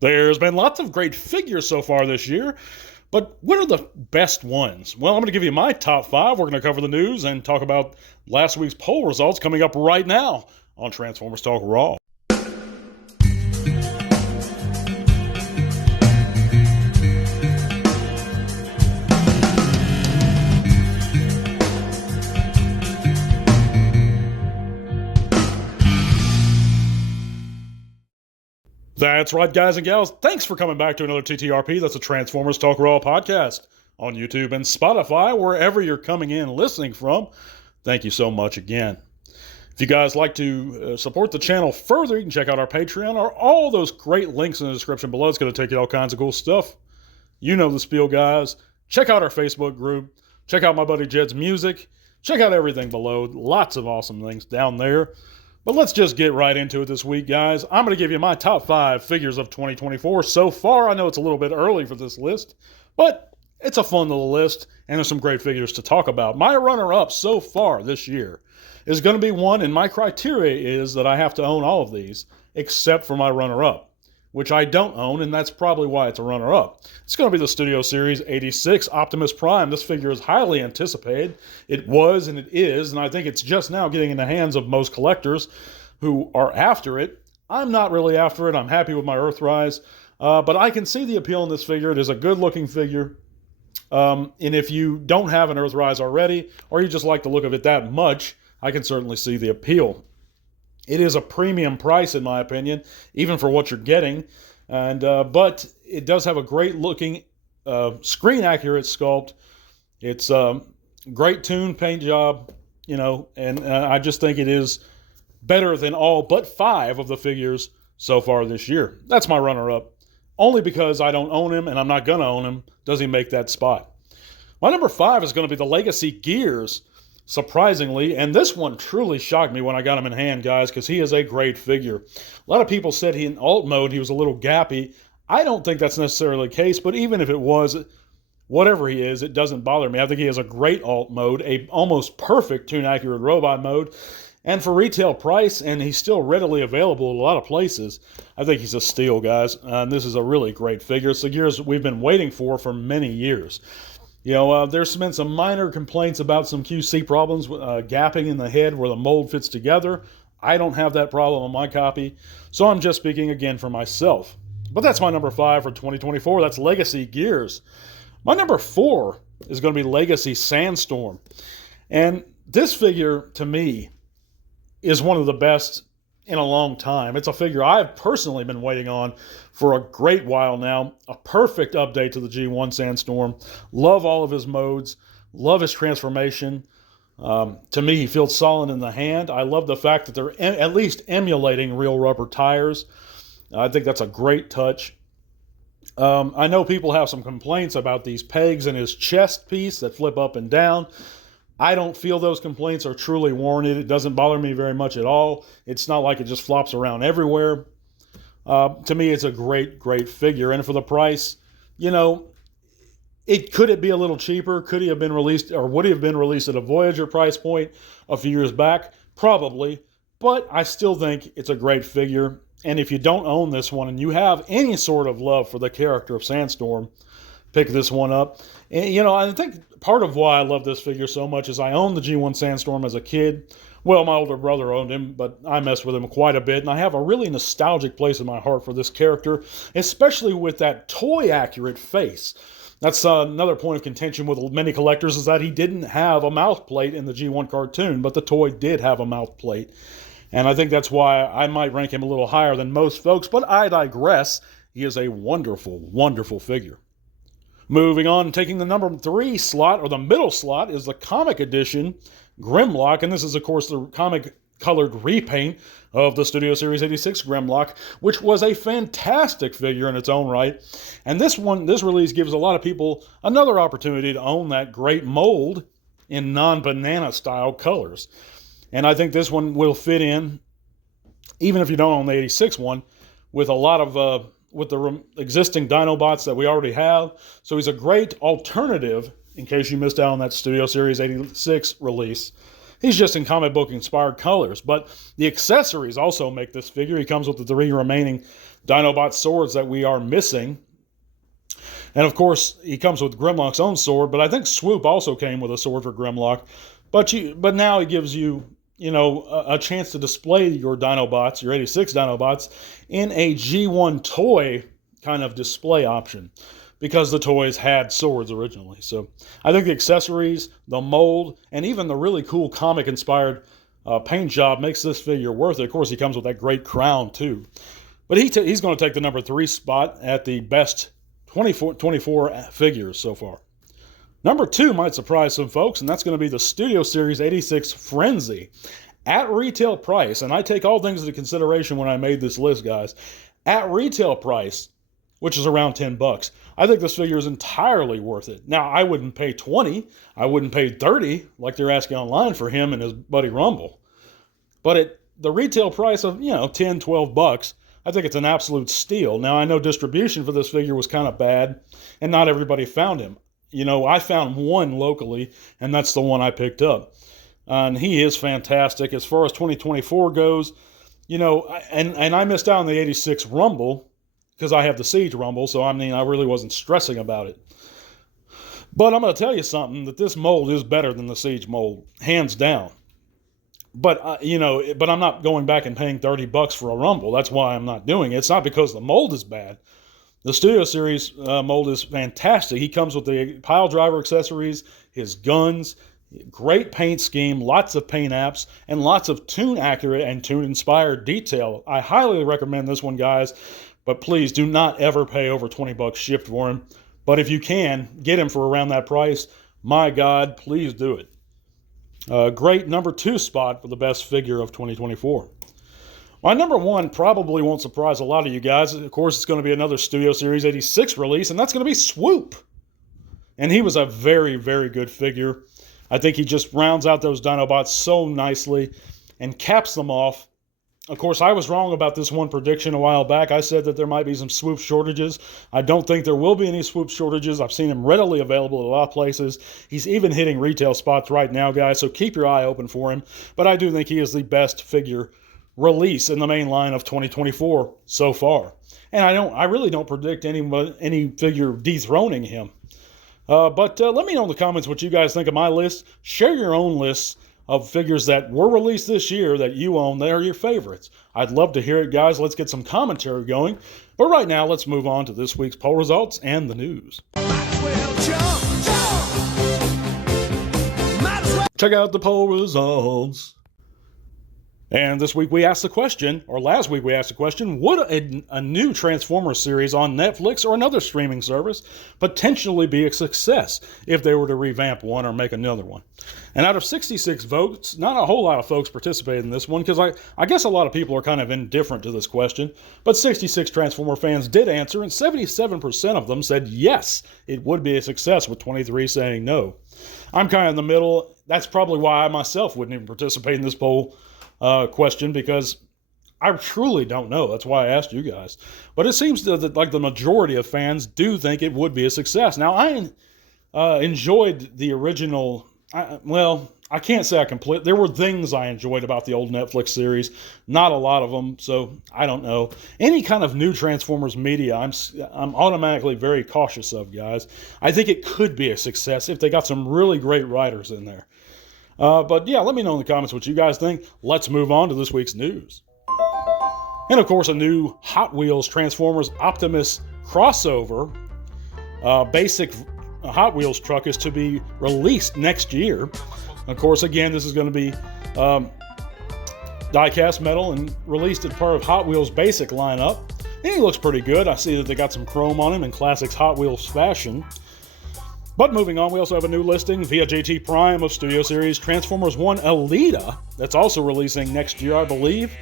There's been lots of great figures so far this year, but what are the best ones? Well, I'm going to give you my top five. We're going to cover the news and talk about last week's poll results coming up right now on Transformers Talk Raw. That's right, guys and gals. Thanks for coming back to another TTRP. That's a Transformers Talk Raw podcast on YouTube and Spotify, wherever you're coming in listening from. Thank you so much again. If you guys like to support the channel further, you can check out our Patreon or all those great links in the description below. It's going to take you to all kinds of cool stuff. You know the spiel, guys. Check out our Facebook group. Check out my buddy Jed's music. Check out everything below. Lots of awesome things down there. But let's just get right into it this week, guys. I'm going to give you my top 5 figures of 2024 so far. I know it's a little bit early for this list, but it's a fun little list, and there's some great figures to talk about. My runner-up so far this year is going to be one, and my criteria is that I have to own all of these, except for my runner-up, which I don't own, and that's probably why it's a runner-up. It's going to be the Studio Series 86 Optimus Prime. This figure is highly anticipated. It was, and it is, and I think it's just now getting in the hands of most collectors who are after it. I'm not really after it. I'm happy with my Earthrise, but I can see the appeal in this figure. It is a good-looking figure, and if you don't have an Earthrise already, or you just like the look of it that much, I can certainly see the appeal. It is a premium price, in my opinion, even for what you're getting. And but it does have a great-looking, screen-accurate sculpt. It's great tune paint job, and I just think it is better than all but 5 of the figures so far this year. That's my runner-up. Only because I don't own him, and I'm not going to own him, does he make that spot. My number 5 is going to be the Legacy Gears, surprisingly, and this one truly shocked me when I got him in hand, guys, because he is a great figure. A lot of people said in alt mode he was a little gappy. I don't think that's necessarily the case, but even if it was, whatever he is, it doesn't bother me. I think he has a great alt mode, a almost perfect tune-accurate robot mode, and for retail price, and he's still readily available at a lot of places, I think he's a steal, guys, and this is a really great figure. It's the Gears we've been waiting for many years. There's been some minor complaints about some QC problems, gapping in the head where the mold fits together. I don't have that problem on my copy, so I'm just speaking again for myself. But that's my number 5 for 2024. That's Legacy Gears. My number 4 is going to be Legacy Sandstorm. And this figure, to me, is one of the best in a long time. It's a figure I've personally been waiting on for a great while now. A perfect update to the G1 Sandstorm. Love all of his modes. Love his transformation. To me, he feels solid in the hand. I love the fact that they're at least emulating real rubber tires. I think that's a great touch. I know people have some complaints about these pegs in his chest piece that flip up and down. I don't feel those complaints are truly warranted. It doesn't bother me very much at all. It's not like it just flops around everywhere. To me, it's a great, great figure. And for the price, could it be a little cheaper? Could he have been released, or would he have been released at a Voyager price point a few years back? Probably. But I still think it's a great figure. And if you don't own this one and you have any sort of love for the character of Sandstorm, pick this one up. And, I think part of why I love this figure so much is I owned the G1 Sandstorm as a kid. Well, my older brother owned him, but I messed with him quite a bit, and I have a really nostalgic place in my heart for this character, especially with that toy-accurate face. That's another point of contention with many collectors, is that he didn't have a mouth plate in the G1 cartoon, but the toy did have a mouth plate. And I think that's why I might rank him a little higher than most folks, but I digress. He is a wonderful, wonderful figure. Moving on, taking the number 3 slot, or the middle slot, is the comic edition Grimlock. And this is, of course, the comic-colored repaint of the Studio Series 86 Grimlock, which was a fantastic figure in its own right. And this release gives a lot of people another opportunity to own that great mold in non-banana style colors. And I think this one will fit in, even if you don't own the 86 one, with a lot of with the existing Dinobots that we already have. So he's a great alternative in case you missed out on that Studio Series 86 release. He's just in comic book inspired colors, but the accessories also make this figure. He comes with the 3 remaining Dinobot swords that we are missing. And of course, he comes with Grimlock's own sword, but I think Swoop also came with a sword for Grimlock. But now he gives you, a chance to display your Dinobots, your 86 Dinobots, in a G1 toy kind of display option, because the toys had swords originally. So I think the accessories, the mold, and even the really cool comic-inspired paint job makes this figure worth it. Of course, he comes with that great crown, too. But he's going to take the number 3 spot at the best 24 figures so far. Number 2 might surprise some folks, and that's going to be the Studio Series 86 Frenzy. At retail price, and I take all things into consideration when I made this list, guys. At retail price, which is around $10, I think this figure is entirely worth it. Now, I wouldn't pay $20. I wouldn't pay $30 like they're asking online for him and his buddy Rumble. But at the retail price of, $10, $12, I think it's an absolute steal. Now, I know distribution for this figure was kind of bad, and not everybody found him. I found one locally, and that's the one I picked up. And he is fantastic. As far as 2024 goes, and I missed out on the 86 Rumble because I have the Siege Rumble, so I really wasn't stressing about it. But I'm going to tell you something, that this mold is better than the Siege mold, hands down. But, but I'm not going back and paying $30 for a Rumble. That's why I'm not doing it. It's not because the mold is bad. The Studio Series mold is fantastic. He comes with the pile driver accessories, his guns, great paint scheme, lots of paint apps, and lots of tune-accurate and tune-inspired detail. I highly recommend this one, guys, but please do not ever pay over $20 shipped for him. But if you can, get him for around that price. My God, please do it. Great number 2 spot for the best figure of 2024. My number 1 probably won't surprise a lot of you guys. Of course, it's going to be another Studio Series 86 release, and that's going to be Swoop. And he was a very, very good figure. I think he just rounds out those Dinobots so nicely and caps them off. Of course, I was wrong about this one prediction a while back. I said that there might be some Swoop shortages. I don't think there will be any Swoop shortages. I've seen him readily available at a lot of places. He's even hitting retail spots right now, guys, so keep your eye open for him. But I do think he is the best figure release in the main line of 2024 so far. And I really don't predict any figure dethroning him. But let me know in the comments what you guys think of my list. Share your own lists of figures that were released this year that you own that are your favorites. I'd love to hear it, guys. Let's get some commentary going. But right now, let's move on to this week's poll results and the news. Check out the poll results. And this week we asked the question, or last week we asked the question, would a new Transformers series on Netflix or another streaming service potentially be a success if they were to revamp one or make another one? And out of 66 votes, not a whole lot of folks participated in this one, because I guess a lot of people are kind of indifferent to this question, but 66 Transformer fans did answer, and 77% of them said yes, it would be a success, with 23 saying no. I'm kind of in the middle. That's probably why I myself wouldn't even participate in this poll question, because I truly don't know. That's why I asked you guys. But it seems that like the majority of fans do think it would be a success. Now, I enjoyed the original. I can't say I completely. There were things I enjoyed about the old Netflix series. Not a lot of them. So I don't know. Any kind of new Transformers media, I'm automatically very cautious of, guys. I think it could be a success if they got some really great writers in there. But yeah, let me know in the comments what you guys think. Let's move on to this week's news. And of course, a new Hot Wheels Transformers Optimus crossover basic Hot Wheels truck is to be released next year. Of course, again, this is going to be die-cast metal and released as part of Hot Wheels basic lineup. And he looks pretty good. I see that they got some chrome on him in classic Hot Wheels fashion. But moving on, we also have a new listing via JT Prime of Studio Series Transformers 1 Elita. That's also releasing next year, I believe.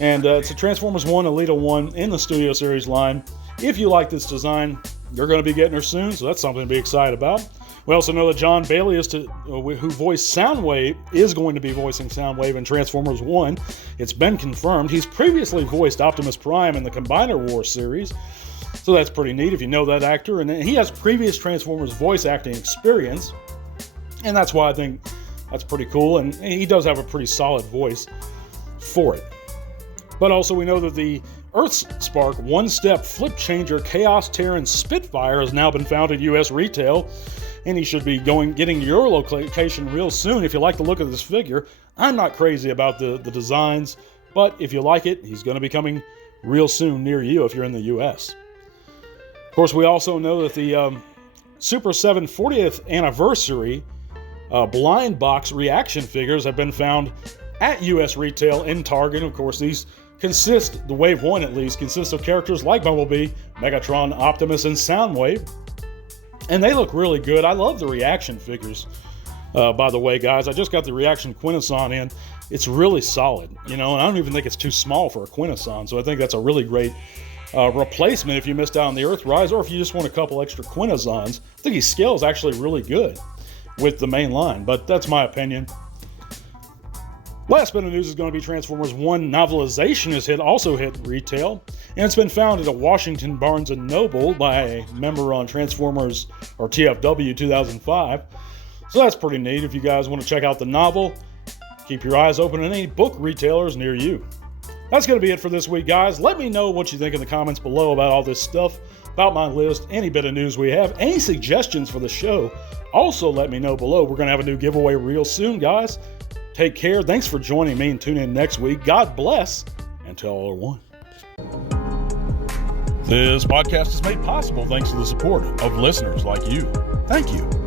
And it's a Transformers 1 Elita 1 in the Studio Series line. If you like this design, you're going to be getting her soon, so that's something to be excited about. We also know that John Bailey, who voiced Soundwave, is going to be voicing Soundwave in Transformers 1. It's been confirmed. He's previously voiced Optimus Prime in the Combiner Wars series. So that's pretty neat if you know that actor. And he has previous Transformers voice acting experience. And that's why I think that's pretty cool. And he does have a pretty solid voice for it. But also we know that the Earthspark one-step flip changer Chaos Terran Spitfire has now been found at U.S. retail, and he should be getting to your location real soon. If you like the look of this figure, I'm not crazy about the designs, but if you like it, he's going to be coming real soon near you if you're in the U.S. Of course, we also know that the Super 7 40th anniversary blind box reaction figures have been found at U.S. retail in Target. Of course, these consist, the Wave 1 at least, consists of characters like Bumblebee, Megatron, Optimus, and Soundwave. And they look really good. I love the reaction figures, by the way, guys. I just got the reaction Quintesson in. It's really solid, and I don't even think it's too small for a Quintesson. So I think that's a really great replacement if you missed out on the Earthrise, or if you just want a couple extra Quintessons. I think his scale is actually really good with the main line, but that's my opinion. Last bit of news is going to be Transformers 1 novelization has also hit retail, and it's been found at a Washington Barnes & Noble by a member on Transformers, or TFW 2005. So that's pretty neat. If you guys want to check out the novel, keep your eyes open at any book retailers near you. That's going to be it for this week, guys. Let me know what you think in the comments below about all this stuff, about my list, any bit of news we have, any suggestions for the show. Also, let me know below. We're going to have a new giveaway real soon, guys. Take care. Thanks for joining me, and tune in next week. God bless, and to all are one. This podcast is made possible thanks to the support of listeners like you. Thank you.